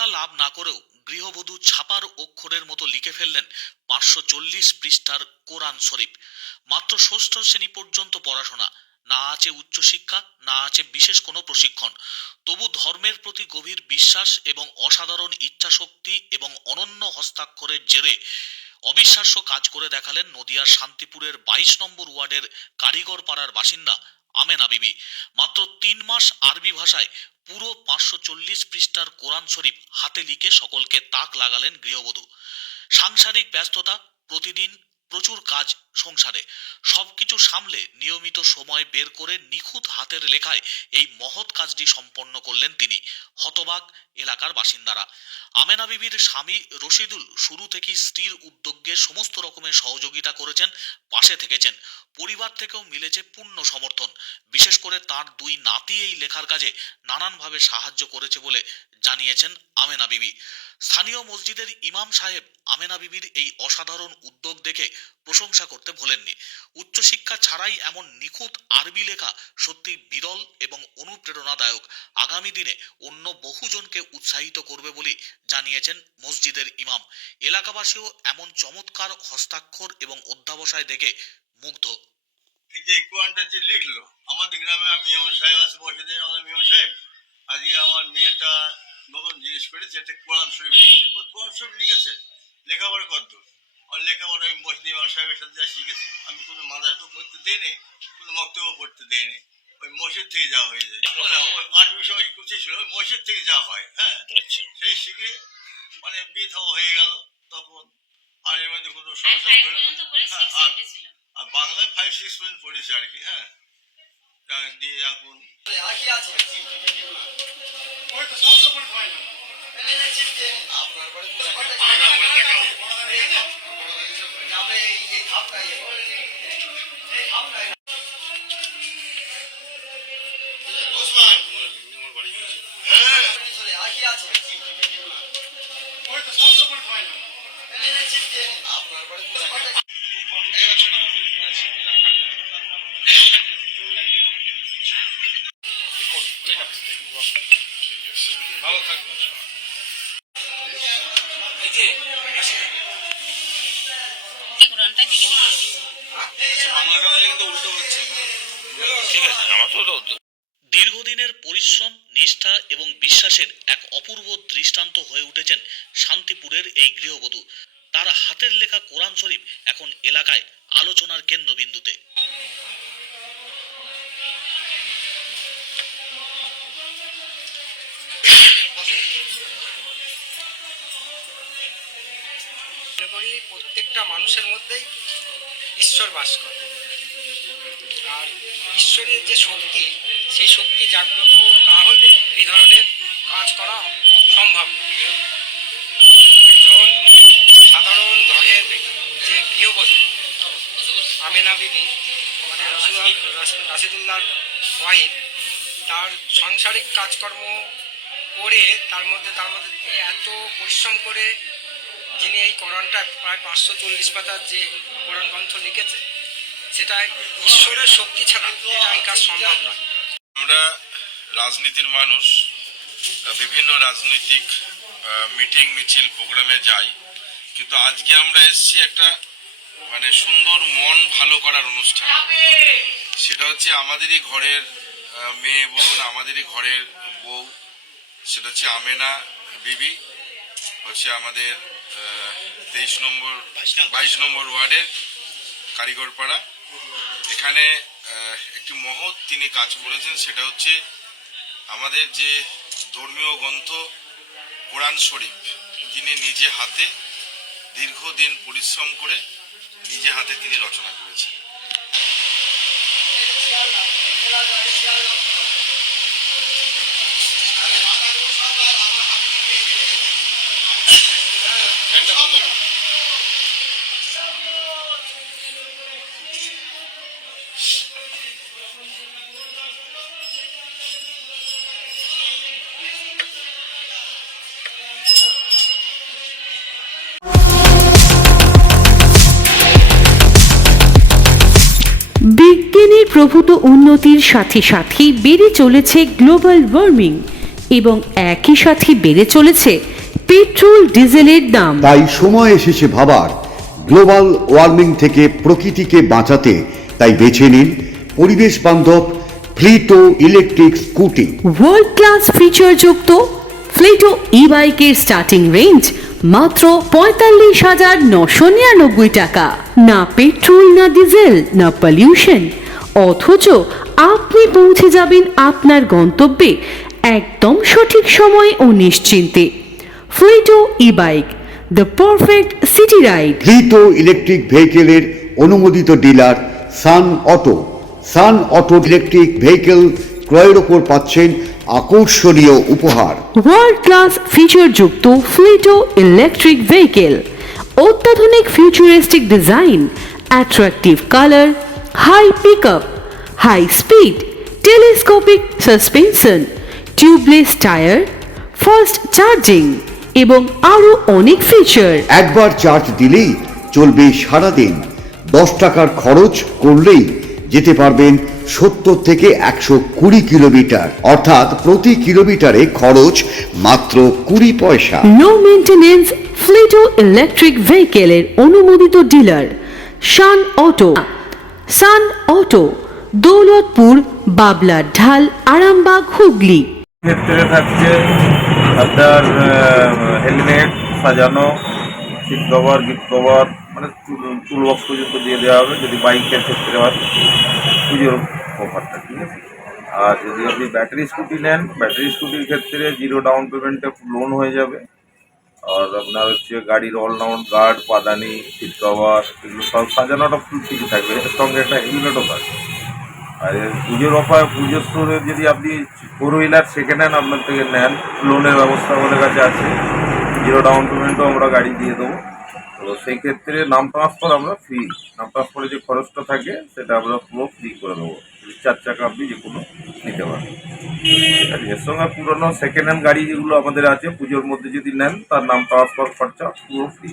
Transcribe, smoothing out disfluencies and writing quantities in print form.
শিক্ষা লাভ না করেও গৃহবধূ ছাপার অক্ষরের মতো লিখে ফেললেন 540 পৃষ্ঠার কোরআন শরীফ। মাত্র ষষ্ঠ শ্রেণী পর্যন্ত পড়াশোনা, না আছে উচ্চশিক্ষা, না আছে বিশেষ কোনো প্রশিক্ষণ, তবু ধর্মের প্রতি গভীর বিশ্বাস এবং অসাধারণ ইচ্ছাশক্তি এবং অনন্য হস্তাক্ষরের জেরে অবিশ্বাস্য কাজ করে দেখালেন নদিয়ার শান্তিপুরের 22 নম্বর ওয়ার্ডের কারিগর পাড়ার বাসিন্দা আমেনা বিবি। মাত্র 3 মাস আরবি ভাষায় পুরো 540 পৃষ্ঠার কোরআন শরীফ হাতে লিখে সকলকে তাক লাগালেন গৃহবধূ। সাংসারিক ব্যস্ততা, প্রতিদিন প্রচুর কাজ সংসারে, সবকিছু সামলে নিয়মিত সময় বের করে নিখুঁত হাতের লেখায় এই মহৎ কাজটি সম্পন্ন করলেন তিনি। হতবাক এলাকার বাসিন্দারা। আমেনা বিবির স্বামী রশিদুল শুরু থেকেই স্ত্রীর উদ্যোগে সমস্ত রকমের সহযোগিতা করেছেন, পাশে থেকেছেন। পরিবার থেকেও মিলেছে পূর্ণ সমর্থন। বিশেষ করে তার 2 নাতি এই লেখার কাজে নানানভাবে সাহায্য করেছে বলে জানিয়েছেন আমেনা বিবি। স্থানীয় মসজিদের ইমাম সাহেব আমেনা বিবির এই অসাধারণ উদ্যোগ দেখে প্রশংসা করতে ভোলেননি। উচ্চশিক্ষা ছাড়াই এমন নিখুঁত আরবি লেখা সত্যি বিরল এবং অনুপ্রেরণাদায়ক। আগামী দিনে অন্য বহুজনকে উৎসাহিত করবে বলে জানিয়েছেন মসজিদের ইমাম। এলাকাবাসীও এমন চমৎকার হস্তাক্ষর এবং অধ্যাবসায় দেখে মুগ্ধ। এই যে কোরআনটা যে লিখলো আমাদের গ্রামে, আমি আমার সাহেব আছে বসে দিয়ে আমার সাহেব আজকে আমার মেয়েটা নতুন জিনিস করেছে, একটা কোরআন শরীফ লিখছে। কোরআন শরীফ লিখেছে, লেখাপড়া কত আমার লেখাপড়া আমি মসজিদ ইমাম সাহেবের সাথে যা শিখেছি। আমি কোনো মাদ্রাসা পড়তে দেয়নি, কোনো বক্তব্য পড়তে দেয়নি, ওই মসজিদ থেকে যা হয়ে যায়। আরবি বিষয় কুচি ছিল, ওই মসজিদ থেকে যা হয়, হ্যাঁ সেই শিখে মানে বিয়ে হয়ে গেল তখন। আর এর মধ্যে কোনো সমস্যা আর বাংলায় 5-6 পর্যন্ত পড়েছে আর কি। হ্যাঁ দিয়ে এখন ভালো থাকবেন। দীর্ঘদিনের পরিশ্রম, নিষ্ঠা এবং বিশ্বাসের এক অপূর্ব দৃষ্টান্ত হয়ে উঠেছেন শান্তিপুরের এই গৃহবধূ। তার হাতের লেখা কোরআন শরীফ এখন এলাকায় আলোচনার কেন্দ্রবিন্দুতে। প্রত্যেকটা মানুষের মধ্যেই ঈশ্বর বাস করে, আর ঈশ্বরের যে শক্তি, সেই শক্তি জাগ্রত না হলে এই ধরনের কাজ করা সম্ভব না। একজন সাধারণ ঘরের যে গৃহবধূ আমেনা বিবি, আমাদের রাশিদুল্লাহর ওয়াইফ, তার সাংসারিক কাজকর্ম করে তার মধ্যে এত পরিশ্রম করে যিনি এই কোরআনটা প্রায় 540 পাতার যে কোরআন গ্রন্থ লিখেছে, সেটা ঈশ্বরের শক্তি ছাড়া এটা এই কাজ সম্ভব না। আমরা রাজনীতির মানুষ, বিভিন্ন রাজনৈতিক মিটিং মিছিল প্রোগ্রামে যাই, কিন্তু আজকে আমরা এসেছি একটা মানে সুন্দর মন ভালো করার অনুষ্ঠান। সেটা হচ্ছে আমাদেরই ঘরের মেয়ে বলুন, আমাদেরই ঘরের বউ, সেটা হচ্ছে আমেনা বিবি, হচ্ছে আমাদের 22 নম্বর ওয়ার্ডের কারিগর পাড়া। এখানে একটি মহৎ তিনি কাজ করেছেন, সেটা হচ্ছে আমাদের যে ধর্মীয় গ্রন্থ কোরআন শরীফ তিনি নিজে হাতে দীর্ঘদিন পরিশ্রম করে নিজে হাতে তিনি রচনা করেছেন। বিজ্ঞানের প্রভূত উন্নতির সাথে সাথে বেড়ে চলেছে গ্লোবাল ওয়ার্মিং। এবং একই সাথে বেড়ে চলেছে পেট্রোল ডিজেলের দাম। তাই সময় এসেছে ভাবার গ্লোবাল ওয়ার্মিং থেকে প্রকৃতিকে বাঁচাতে। তাই বেছে নিন পরিবেশ বান্ধব ফ্লিটো ইলেকট্রিক স্কুটি। ওয়ার্ল্ড ক্লাস ফিচারযুক্ত ফ্লিটো ই বাইকের স্টার্টিং রেঞ্জ মাত্র ৪৫,৯৯৯ টাকা। না পেট্রোল, না ডিজেল, না পলিউশন, অথচ আপনি পৌঁছে যাবেন আপনার গন্তব্যে একদম সঠিক সময় ও নিশ্চিন্তে। Flito e bike, the perfect city ride. Flito electric ভেহিকেলের অনুমোদিত dealer Sun Auto. Sun Auto electric vehicle ক্রয়ের ওপর পাচ্ছেন আকর্ষণীয় উপহার। ওয়ার্ল্ড ক্লাস ফিচারযুক্ত ফ্লিটো ইলেকট্রিক ভেহিকেল, অত্যাধুনিক futuristic design, attractive colour, high pickup, high speed, telescopic suspension, tubeless tyre, fast charging এবং আরও অনেক ফিচার। একবার চার্জ দিলেই চলবে সারাদিন। 10 টাকার খরচ করলেই যেতে পারবেন 70 থেকে 120 কিলোমিটার, অর্থাৎ প্রতি কিলোমিটারে খরচ মাত্র 20 পয়সা। লো মেইনটেনেন্স ফ্লিটো ইলেকট্রিক ভেহিকেলের অনুমোদিত dealer Sun Auto. Sun auto, Daulatpur, বাবলার ঢাল, আরামবাগ, হুগলি। ক্ষেত্রে থাকছে আপনার হেলমেট সাজানো, সিট কভার, গিফট কভার, মানে টুল বক্স পর্যন্ত দিয়ে দেওয়া হবে যদি বাইকের ক্ষেত্রে হয় পুজোর অফারটা, ঠিক আছে। আর যদি আপনি ব্যাটারি স্কুটি নেন, ব্যাটারি স্কুটির ক্ষেত্রে 0 ডাউন পেমেন্টে লোন হয়ে যাবে। আর আপনার হচ্ছে গাড়ির অলরাউন্ড গার্ড, পাদানি, সিট কভার, এগুলো সব সাজানোটা ফুল ঠিক থাকবে, এর সঙ্গে একটা হেলমেটও থাকবে। আর পুজোর অফার, পুজোর স্টোরে যদি আপনি 4 হুইলার সেকেন্ড হ্যান্ড আপনার থেকে নেন, লোনের ব্যবস্থা আমাদের কাছে আছে, 0 ডাউন পেমেন্টও আমরা গাড়ি দিয়ে দেবো। তো সেই ক্ষেত্রে নাম ট্রান্সফার আমরা ফ্রি, নাম ট্রান্সফারের যে খরচটা থাকে সেটা আমরা পুরো ফ্রি করে দেবো। 4 চাকা আপনি যে কোনো নিতে পারেন, ঠিক আছে। এর সঙ্গে পুরোনো সেকেন্ড হ্যান্ড গাড়ি যেগুলো আমাদের আছে পুজোর মধ্যে যদি নেন, তার নাম ট্রান্সফার খরচা পুরো ফ্রি।